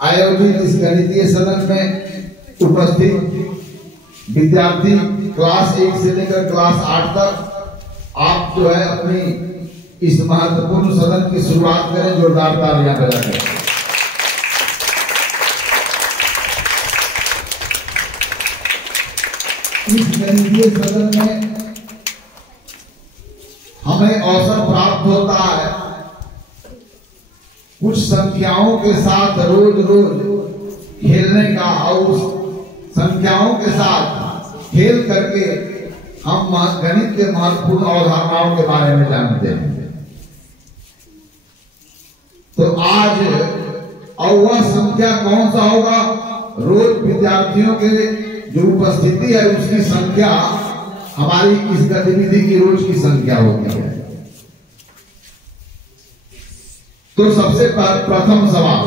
आयोजित इस गणितीय सदन में उपस्थित विद्यार्थी क्लास 1 से लेकर क्लास 8 तक आप जो है अपनी इस महत्वपूर्ण सदन की शुरुआत करें। जोरदार तालियां बजाकर। इस गणितीय सदन में हमें अवसर प्राप्त होता है कुछ संख्याओं के साथ रोज रोज खेलने का और संख्याओं के साथ खेल करके हम गणित के महत्वपूर्ण अवधारणाओं के बारे में जानते हैं। तो आज और वह संख्या कौन सा होगा? रोज विद्यार्थियों के जो उपस्थिति है उसकी संख्या हमारी इस गतिविधि की रोज की संख्या होती है। तो सबसे प्रथम सवाल,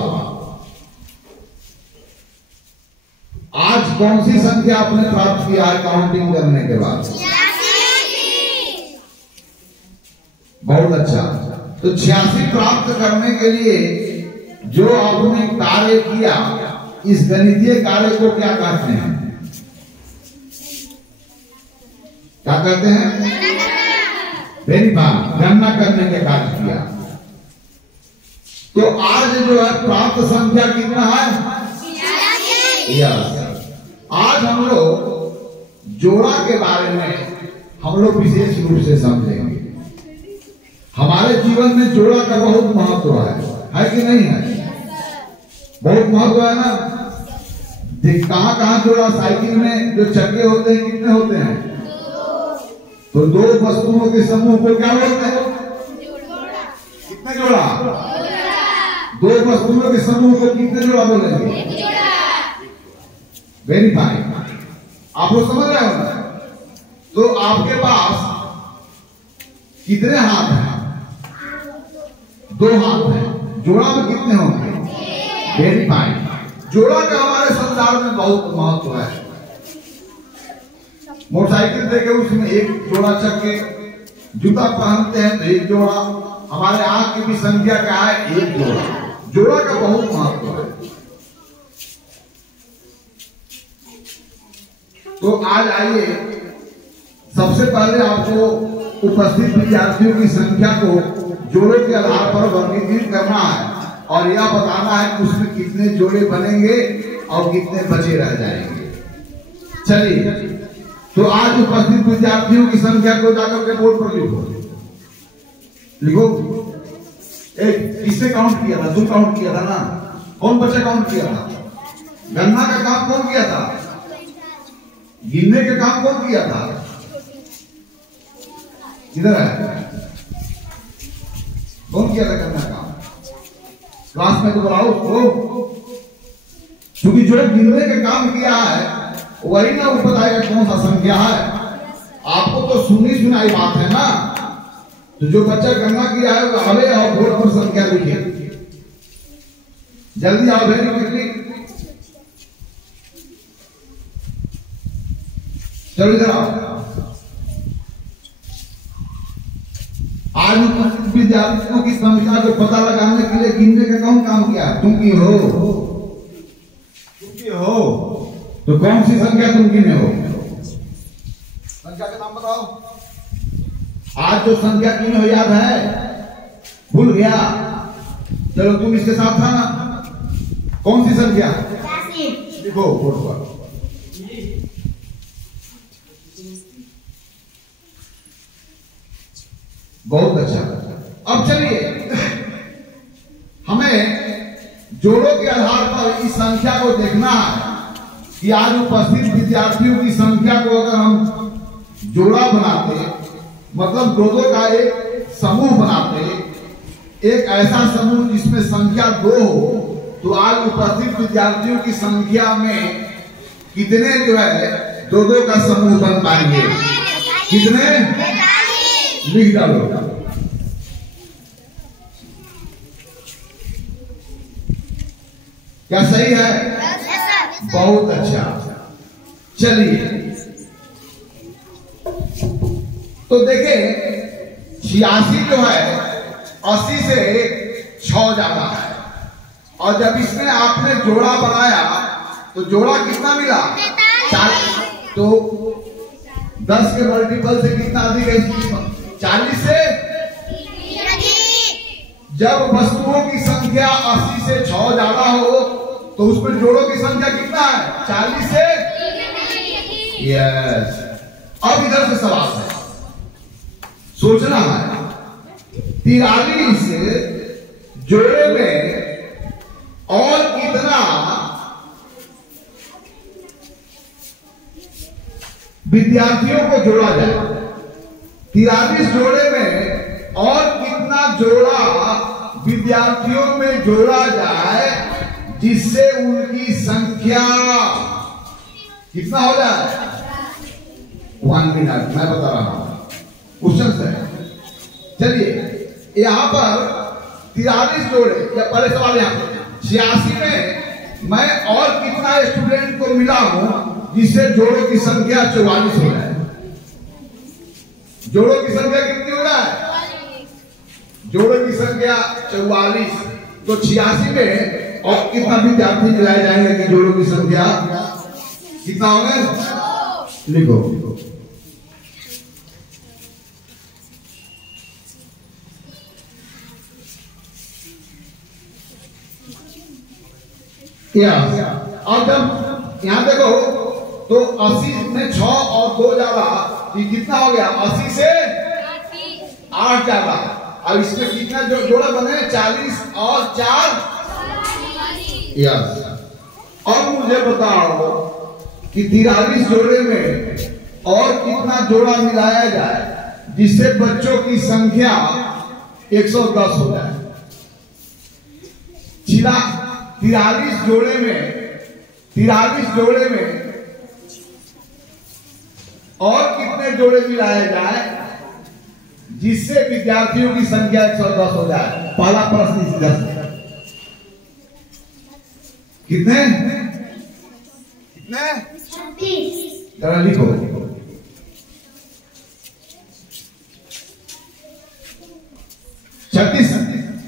आज कौन सी संख्या आपने प्राप्त किया है काउंटिंग करने के बाद? बहुत अच्छा। तो 86 प्राप्त करने के लिए जो आपने कार्य किया, इस गणितीय कार्य को क्या कहते हैं? क्या कहते हैं? वेरी गुड, गणना करने के कार्य किया। तो आज जो है प्राप्त संख्या कितना है? यस। आज हम लोग जोड़ा के बारे में हम लोग विशेष रूप से समझेंगे। हमारे जीवन में जोड़ा का बहुत महत्व है कि नहीं है? बहुत महत्व है ना। कहां कहां जोड़ा? साइकिल में जो चक्के होते हैं कितने होते हैं? तो दो वस्तुओं के समूह को क्या बोलते हैं? कितने जोड़ा? दो वस्तुओं के समूह को कितने जोड़ा बोलेंगे? Very fine. आप लोग समझ रहे हो ना? तो आपके पास कितने हाथ हैं? 2 हाथ हैं। जोड़ा में कितने होंगे? Very fine. जोड़ा का हमारे संसार में बहुत महत्व है। मोटरसाइकिल देखे उसमें एक जोड़ा चक्के, जूता पहनते हैं तो एक जोड़ा, हमारे आंख की भी संख्या क्या है? 1 जोड़ा। जोड़ा का बहुत महत्व है। तो आज आइए सबसे पहले आपको उपस्थित विद्यार्थियों की संख्या को जोड़ों के आधार पर वर्गीकृत करना है और यह बताना है कि उसमें कितने जोड़े बनेंगे और कितने बचे रह जाएंगे। चलिए, तो आज उपस्थित विद्यार्थियों की संख्या को जाकर के बोर्ड पर लिखो। एक किसने काउंट किया था? तुम काउंट किया था ना? कौन बच्चा काउंट किया था? गणना का काम कौन किया था? गिनने का काम कौन किया था? किधर है? कौन किया था गणना का काम? क्लास में तो बुलाओ उसको। क्योंकि जो गिनने का काम किया है वही ना वो बताएगा कौन सा संख्या है। आपको तो सुनी सुनाई बात है ना। तो जो बच्चा गणना किया है वो आवे और बोर्ड पर संख्या लिखे। जल्दी आओ, वेरी क्विकली। चलो इधर आओ। आज विद्यार्थियों की संख्या को पता लगाने के लिए गिनने का कौन काम किया? तुम की हो। तो कौन सी संख्या तुम गिने हो? संख्या का नाम बताओ। आज जो संख्या गिने हो याद है? भूल गया? चलो तुम इसके साथ था ना। कौन सी संख्या? लिखो बोर्ड पर। बहुत अच्छा। अब चलिए, हमें जोड़ों के आधार पर इस संख्या को देखना है कि आज उपस्थित विद्यार्थियों की संख्या को अगर हम जोड़ा बनाते, मतलब दो का एक समूह बनाते, एक ऐसा समूह जिसमें संख्या 2 हो, तो आज उपस्थित विद्यार्थियों की संख्या में कितने जो है 2 का समूह बन पाएंगे? कितने? लिख डालो। क्या सही है? बहुत अच्छा। चलिए, तो देखें 86 जो है 80 से 6 ज्यादा है। और जब इसमें आपने जोड़ा बनाया तो जोड़ा कितना मिला? 40। तो 10 के मल्टीपल से कितना अधिक है? 40 से। जब वस्तुओं की संख्या 80 से 6 ज्यादा हो तो उसमें जोड़ों की संख्या कितना है? 40 से। यस। अब इधर से सवाल है, सोचना है। 43 जोड़े में और कितना विद्यार्थियों को जोड़ा जाए? 43 जोड़े में और कितना जोड़ा विद्यार्थियों में जोड़ा जाए जिससे उनकी संख्या कितना हो जाए? 1 मिनट मैं बता रहा हूं, क्वेश्चन से। चलिए यहां पर 43 जोड़े, या पहले सवाल यहां पर 86 में मैं और कितना स्टूडेंट को मिला हूं जिससे जोड़ों की संख्या 44 हो जाए? जोड़ों की संख्या कितनी हो जाए? जोड़ों की संख्या 44। तो 86 में और कितना विद्यार्थी मिलाए जाएंगे कि जोड़ों की संख्या कितना होगा? लिखो। और जब यहां देखो तो 80 में 6 और 2 ज्यादा, कितना हो गया? 80 से 8 ज्यादा। अब इसमें कितना जोड़ा बने? 40 और 4। यस। और मुझे बताओ कि 43 जोड़े में और कितना जोड़ा मिलाया जाए जिससे बच्चों की संख्या 110 हो जाए? 43 जोड़े में और कितने जोड़े मिलाए जाए जिससे विद्यार्थियों की संख्या 110 हो जाए? पहला प्रश्न इसी तरह से। कितने? जरा लिखो। 36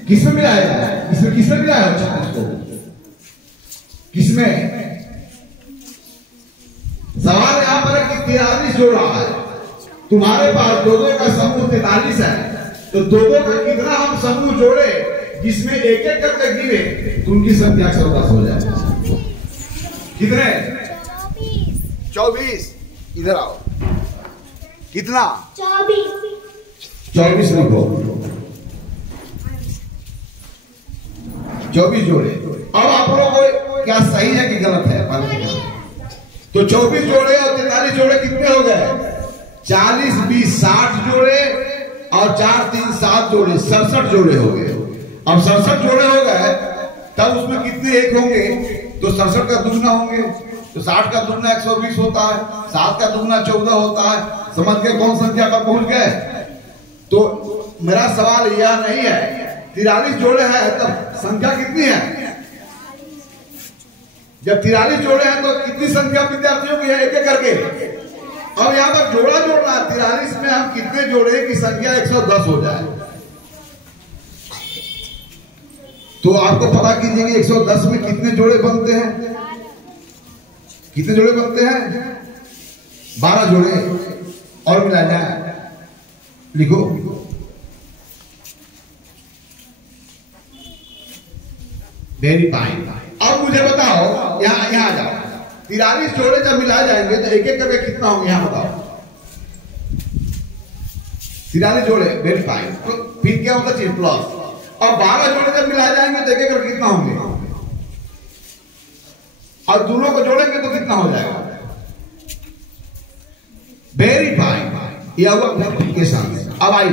किसमें मिलाया जाए? इसमें किसमें मिलाया है 36 को? किसमें? सवाल यहां पर है कि 43 जोड़ा है, तुम्हारे पास दो का समूह 43 है, तो दो का कितना हम समूह जोड़े जिसमें एक एक करके गिरे तो उनकी संख्या 110 हो जाए? कितने? 24। इधर आओ। कितना? 24 लिखो। 24 जोड़े। अब आप लोगों को क्या सही है कि गलत है? तो 24 जोड़े और 43 जोड़े कितने हो गए? 40 20 60 जोड़े और 4 3 7 जोड़े 67 जोड़े हो गए। अब 67 जोड़े हो गए तब उसमें कितने एक होंगे? तो 67 का दुगना होंगे, तो 60 का दुगना 120 होता है, 7 का दुगना 14 होता है। समझ के कौन संख्या पर पहुंच गए? तो मेरा सवाल यह नहीं है 43 जोड़े हैं तब संख्या कितनी है? जब 43 जोड़े हैं तो कितनी संख्या विद्यार्थियों की है? एक एक करके। अब यहां पर जोड़ा जोड़ना है। 43 में हम कितने जोड़े की संख्या 110 हो जाए? तो आपको पता कीजिए कि 110 में कितने जोड़े बनते हैं? कितने जोड़े बनते हैं? 12 जोड़े और मिला जाए। लिखो। Very fine. अब मुझे बताओ, यहां जाओ। 43 जोड़े जब मिला जाएंगे तो एक एक करके कितना होंगे? यहां बताओ। 43 जोड़े, वेरी फाइन। तो फिर क्या होता चाहिए? प्लस। और 12 जोड़े जब मिला जाएंगे तो एक एक करके कितना होंगे? और दोनों को जोड़ेंगे तो कितना हो जाएगा? Very fine. यह हुआ मल्टीप्लिकेशन। अब आइए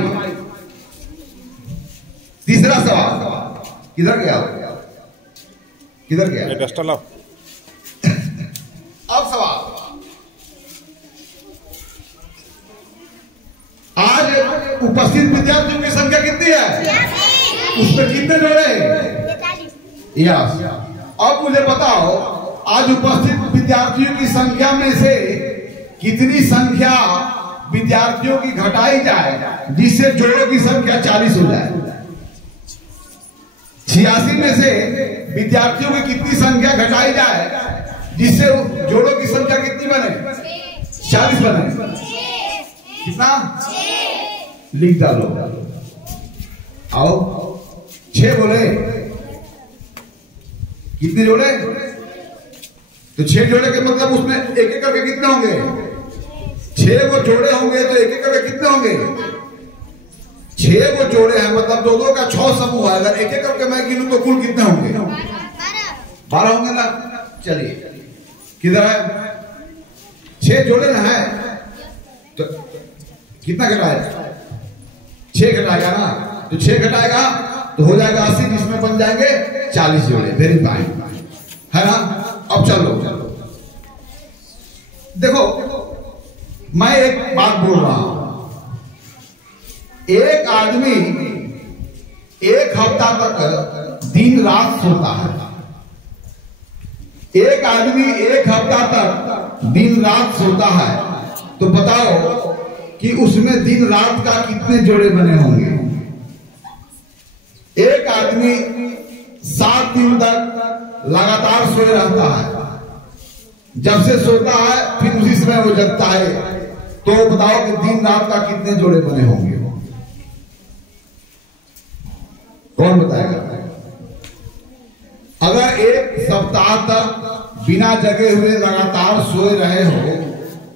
तीसरा सवाल। किधर गया? किधर गया? अब सवाल, आज उपस्थित विद्यार्थियों की संख्या कितनी है? उसमें कितने जोड़े? यस। अब मुझे बताओ आज उपस्थित विद्यार्थियों की संख्या में से कितनी संख्या विद्यार्थियों की घटाई जाए जिससे जोड़ों की संख्या 40 हो जाए? 86 में से विद्यार्थियों की कितनी संख्या घटाई जाए जिससे जोड़ों की संख्या कितनी बने? 40 बने। कितना? लिख डालो। आओ 6 बोले। कितने जोड़े? तो 6 जोड़े के मतलब उसमें एक एक करके कितने होंगे? 6 वो जोड़े होंगे तो एक एक करके कितने होंगे? 6 वो जोड़े हैं मतलब 2-2 का 6 समूह है। अगर एक एक करके मैं गिनूं तो कुल कितने होंगे? 12 होंगे ना। चलिए किधर है? 6 जोड़े ना है तो कितना घटाएगा? 6 घटाएगा ना, तो 6 घटाएगा तो हो जाएगा 80, जिसमें बन जाएंगे 40 जोड़े। वेरी फाइन है ना। अब चलो देखो, मैं एक बात बोल रहा हूं। एक आदमी 1 हफ्ता तक दिन रात सोता है। एक आदमी 1 हफ्ता तक दिन रात सोता है, तो बताओ कि उसमें दिन रात का कितने जोड़े बने होंगे? एक आदमी 7 दिन तक लगातार सोए रहता है। जब से सोता है फिर उसी समय वो जगता है, तो बताओ कि दिन रात का कितने जोड़े बने होंगे? कौन बताएगा? अगर 1 सप्ताह तक बिना जगे हुए लगातार सोए रहे हो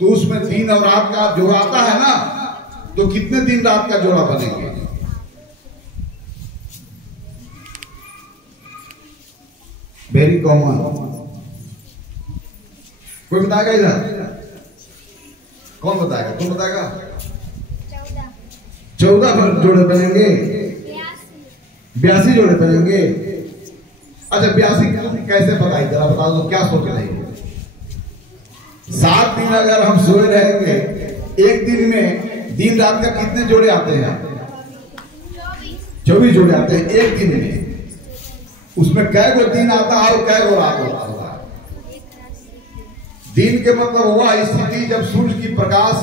तो उसमें दिन और रात का जोड़ा आता है ना, तो कितने दिन रात का जोड़ा बनेंगे? Very common. कोई बताएगा इधर? कौन बताएगा? तुम बताएगा? 14 जोड़े बनेंगे। 82 जोड़े बनेंगे। अच्छा 82 कैसे बताई? जरा बता दो, क्या सोच रहे हो? 7 दिन अगर हम सोए रहेंगे, एक दिन में दिन रात का कितने जोड़े आते हैं? 24 जोड़े आते हैं एक दिन में। उसमें कै गो दिन आता है और कै गो रात होता है? दिन के मतलब वह स्थिति जब सूर्य की प्रकाश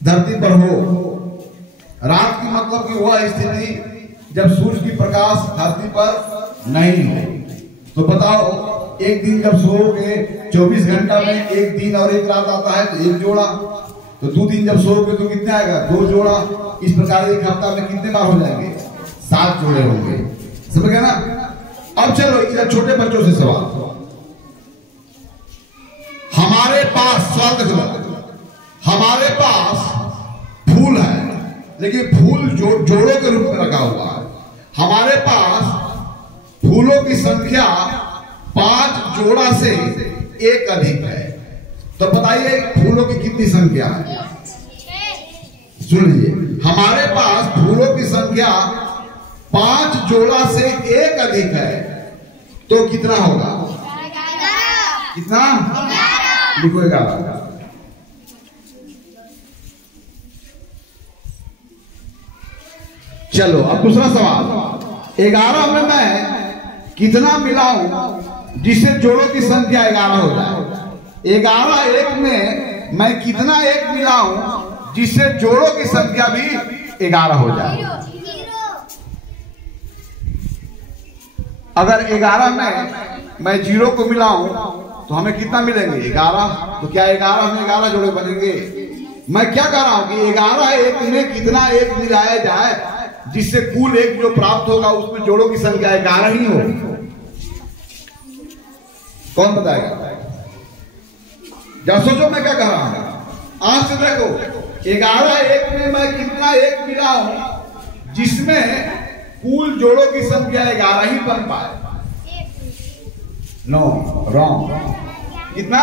धरती पर हो। रात की मतलब कि वह स्थिति जब सूर्य की प्रकाश धरती पर नहीं हो। तो बताओ, एक दिन जब सोओगे 24 घंटा में एक दिन और एक रात आता है तो 1 जोड़ा। तो 2 दिन जब सोओगे तो कितने आएगा? 2 जोड़ा। इस प्रकार 1 हफ्ता में कितने बार हो जाएंगे? 7 जोड़े होंगे। समझ गया ना? अब चलो इधर छोटे बच्चों से सवाल। हमारे पास सवाल देखो, हमारे पास फूल है लेकिन फूल जोड़ों के रूप में रखा हुआ है। हमारे पास फूलों की संख्या 5 जोड़ा से 1 अधिक है। तो बताइए फूलों की कितनी संख्या है? सुन लीजिए, हमारे पास फूलों की संख्या 5 जोड़ा से 1 अधिक है, तो कितना होगा? कितना? लिखो 11। चलो अब दूसरा सवाल। 11 में मैं कितना मिलाऊं जिससे जोड़ों की संख्या 11 हो जाए? 11 1 में मैं कितना 1 मिलाऊं जिससे जोड़ों की संख्या भी 11 हो जाए? अगर 11 में मैं 0 को मिलाऊं तो हमें कितना मिलेंगे? 11। तो क्या 11 में 11 जोड़े बनेंगे? मैं क्या कह रहा हूं कि 11 1 में कितना 1 मिलाया जाए जिससे कुल 1 जो प्राप्त होगा उसमें जोड़ों की संख्या 11 ही हो। कौन बताएगा? जब सोचो मैं क्या कह रहा हूं। आज से देखो, 11 1 में मैं कितना 1 मिलाऊं जिसमें कुल जोड़ों की संख्या 11 ही बन पाए? No, wrong. कितना?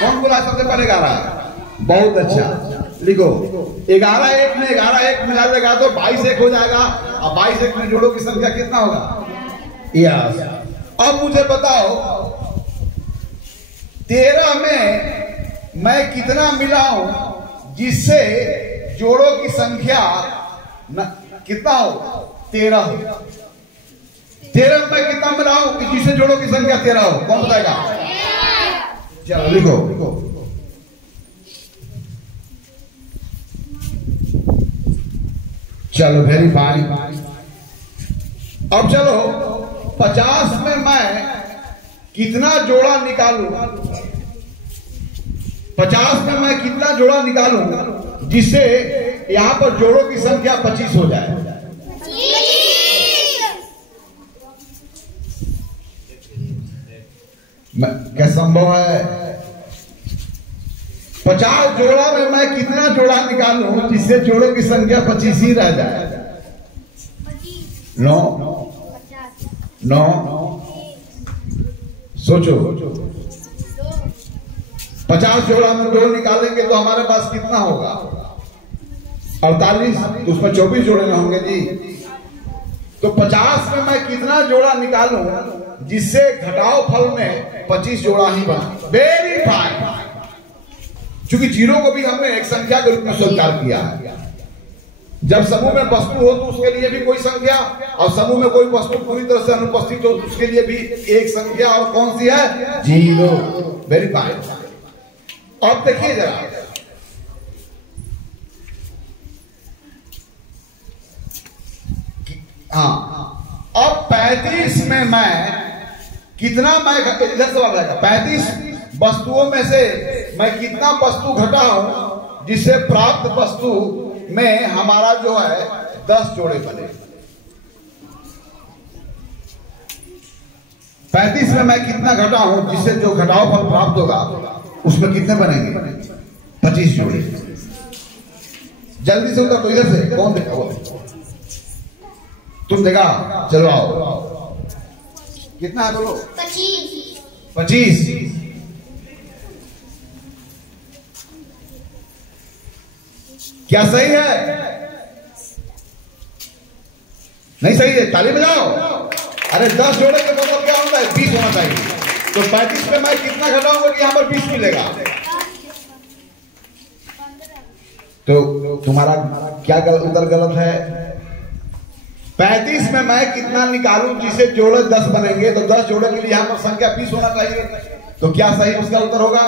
कौन बोला सबसे पहले 11? बहुत अच्छा, लिखो 11 1 में 11 1 मिला देगा तो 22 1 हो जाएगा। अब 22 1 में जोड़ों की संख्या कितना होगा? यस। अब मुझे बताओ 13 में मैं कितना मिलाऊं जिससे जोड़ों की संख्या कितना हो? 13 हो। 13 में कितना मिलाऊं कि जिससे जोड़ों की संख्या 13 हो? कौन बताएगा? चलो लिखो। चलो वेरी फाइन। अब चलो 50 में मैं कितना जोड़ा निकालूं, 50 में मैं कितना जोड़ा निकालूं जिससे यहां पर जोड़ों की संख्या 25 हो जाए। क्या संभव है? 50 जोड़ा में मैं कितना जोड़ा निकालूं जिससे जोड़ों की संख्या 25 ही रह जाए? 9 सोचो, 50 जोड़ा में 2 निकालेंगे तो हमारे पास कितना होगा? 48, तो उसमें 24 जोड़े ना होंगे जी। तो 50 में मैं कितना जोड़ा निकालूं जिससे घटाओ फल में 25 जोड़ा ही बना। Very fine. क्योंकि जीरो को भी हमने एक संख्या के रूप में स्वीकार किया है। जब समूह में वस्तु हो तो उसके लिए भी कोई संख्या, और समूह में कोई वस्तु पूरी तरह से अनुपस्थित हो तो उसके लिए भी एक संख्या, और कौन सी है? जीरो। Very fine. अब देखिए जरा, हाँ, अब 35 में मैं कितना, मैं इधर सवाल रहेगा, 35 वस्तुओं में से मैं कितना वस्तु घटाऊं जिससे प्राप्त वस्तु में हमारा जो है 10 जोड़े बने। 35 में मैं कितना घटाऊं जिससे जो घटाओ फल प्राप्त होगा उसमें कितने बनेंगे? 25 जोड़े। जल्दी से उतर तो इधर से कौन देखा? वो तुम देखा? चलो आओ। कितना है बोलो? 25। क्या सही है? नहीं सही है? ताली बजाओ। अरे 10 जोड़े के मतलब क्या होता है? 20 होना चाहिए। तो 35 में मैं कितना घटाऊंगा कि यहां पर 20 मिलेगा? तो तुम्हारा क्या उत्तर गलत है? 35 में मैं कितना निकालूं जिसे जोड़े 10 बनेंगे, तो 10 जोड़े के लिए यहां पर संख्या 20 होना चाहिए। तो क्या सही उसका उत्तर होगा?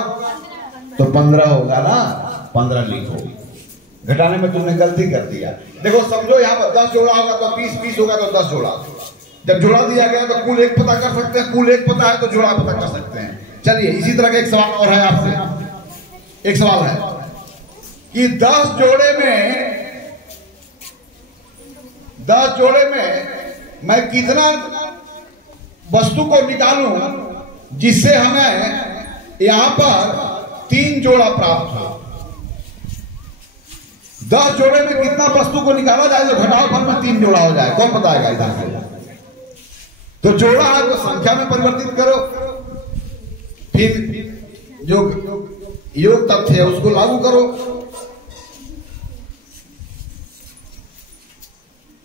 तो 15 होगा ना। 15 लिखो। घटाने में तुमने गलती कर दिया। देखो समझो, यहाँ पर 10 जोड़ा होगा तो 20 होगा तो 10 जोड़ा। जब जोड़ा दिया गया तो कुल 1 पता कर सकते हैं, कुल 1 पता है तो जोड़ा पता कर सकते हैं। चलिए इसी तरह का एक सवाल और है आपसे। एक सवाल है कि 10 जोड़े में मैं कितना वस्तु को निकालूं जिससे हमें यहां पर 3 जोड़ा प्राप्त हो। 10 जोड़े में कितना वस्तु को निकाला जाए तो घटाओ फल में 3 जोड़ा हो जाए? कौन बताएगा इधर से? तो जोड़ा है तो संख्या में परिवर्तित करो, फिर जो योग तथ्य है उसको लागू करो।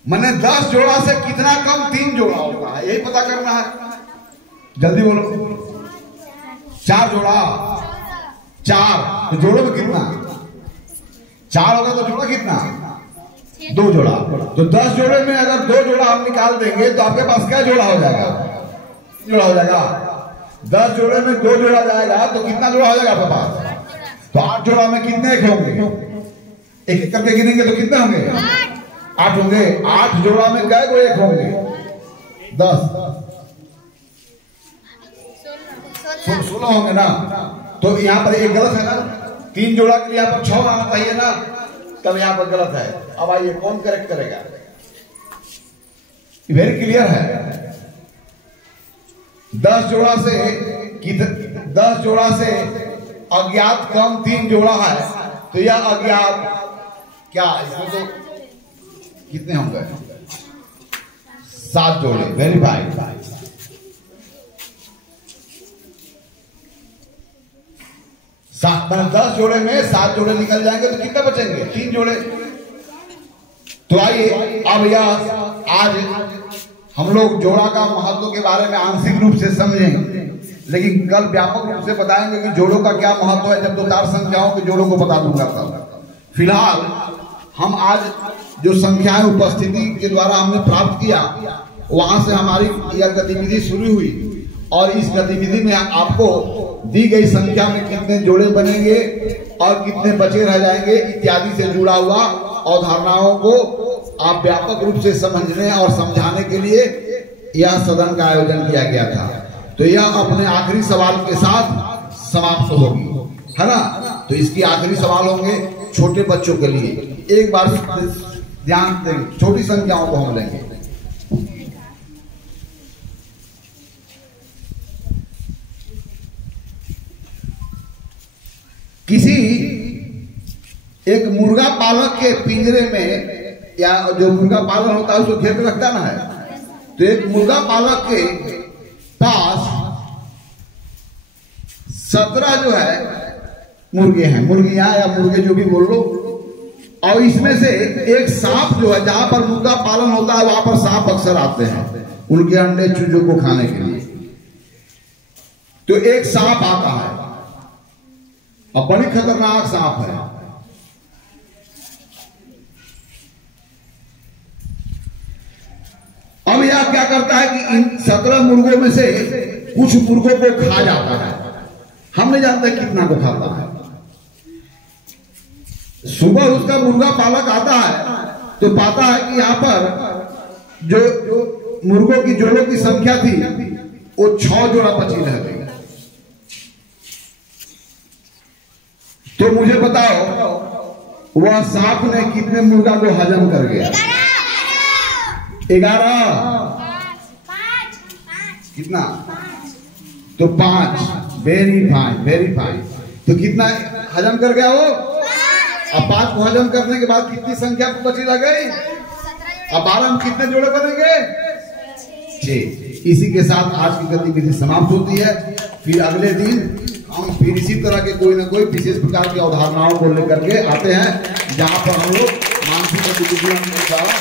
मैंने 10 जोड़ा से कितना कम 3 जोड़ा होगा, यही पता करना है। जल्दी बोलो। 4 जोड़ा। 4 तो जोड़ों में कितना? 4 होगा तो जोड़ा कितना? 2 जोड़ा। तो 10 जोड़े में अगर 2 जोड़ा हम निकाल देंगे तो आपके पास क्या जोड़ा हो जाएगा? जोड़ा हो जाएगा। 10 जोड़े में 2 जोड़ा जाएगा तो कितना जोड़ा हो जाएगा आपके पास? तो 8 जोड़ा में कितने एक होंगे? एक एक करके गिनेंगे तो कितने होंगे? 8 होंगे। 8 जोड़ा में कै गो एक होंगे? 10। 16 होंगे ना। तो यहाँ पर एक गलत है ना। 3 जोड़ा के लिए यहाँ पर 6 आना चाहिए ना, तब यहाँ पर गलत है। अब आइए कौन करेक्ट करेगा? वेरी क्लियर है। 10 जोड़ा से अज्ञात कम 3 जोड़ा है तो यह अज्ञात क्या इसमें तो कितने होंगे? 7 जोड़े। Very fine. 10 जोड़े में 7 जोड़े निकल जाएंगे तो कितने बचेंगे? 3 जोड़े। तो आइए अब यह आज हम लोग जोड़ा का महत्व के बारे में आंशिक रूप से समझेंगे, लेकिन कल व्यापक रूप से बताएंगे कि जोड़ों का क्या महत्व है। जब 2 तार संख्याओं के जोड़ों को बता दूंगा तब। फिलहाल हम आज जो संख्याएं उपस्थिति के द्वारा हमने प्राप्त किया, वहां से हमारी यह गतिविधि शुरू हुई और इस गतिविधि में आपको दी गई संख्या में कितने जोड़े बनेंगे और कितने बचे रह जाएंगे इत्यादि से जुड़ा हुआ अवधारणाओं को आप व्यापक रूप से समझने और समझाने के लिए यह सदन का आयोजन किया गया था। तो यह अपने आखिरी सवाल के साथ समाप्त होगी, है ना। तो इसकी आखिरी सवाल होंगे छोटे बच्चों के लिए। एक बार ध्यान देंगे, छोटी संख्याओं को हम लेंगे। किसी एक मुर्गा पालक के पिंजरे में, या जो मुर्गा पालन होता है उसको घेर के रखता ना है, तो एक मुर्गा पालक के पास 17 जो है मुर्गे हैं, मुर्गियां या मुर्गे जो भी बोल लो, और इसमें से एक सांप जो है, जहां पर मुर्गा पालन होता है वहां पर सांप अक्सर आते हैं उनके अंडे चूजों को खाने के लिए। तो एक सांप आता है और बड़ी खतरनाक सांप है। अब यह क्या करता है कि इन 17 मुर्गों में से कुछ मुर्गों को खा जाता है। हम नहीं जानते कितना को खाता है। सुबह उसका मुर्गा पालक आता है तो पाता है कि यहां पर जो मुर्गों की जोड़ों की संख्या थी वो 6 जोड़ा बची रह गई। तो मुझे बताओ वह सांप ने कितने मुर्गा को हजम कर गया? 11। कितना? तो 5। Very fine, very fine. तो कितना हजम कर गया वो? अब 5 को हजम करने के बाद कितनी संख्या बची रह गई? अब 12 में कितने जोड़े बनेंगे? 6। इसी के साथ आज की गतिविधि समाप्त होती है। फिर अगले दिन हम फिर इसी तरह के कोई ना कोई विशेष प्रकार की अवधारणाओं को लेकर के आते हैं, जहां पर हम लोग मानसिक गतिविधियों के द्वारा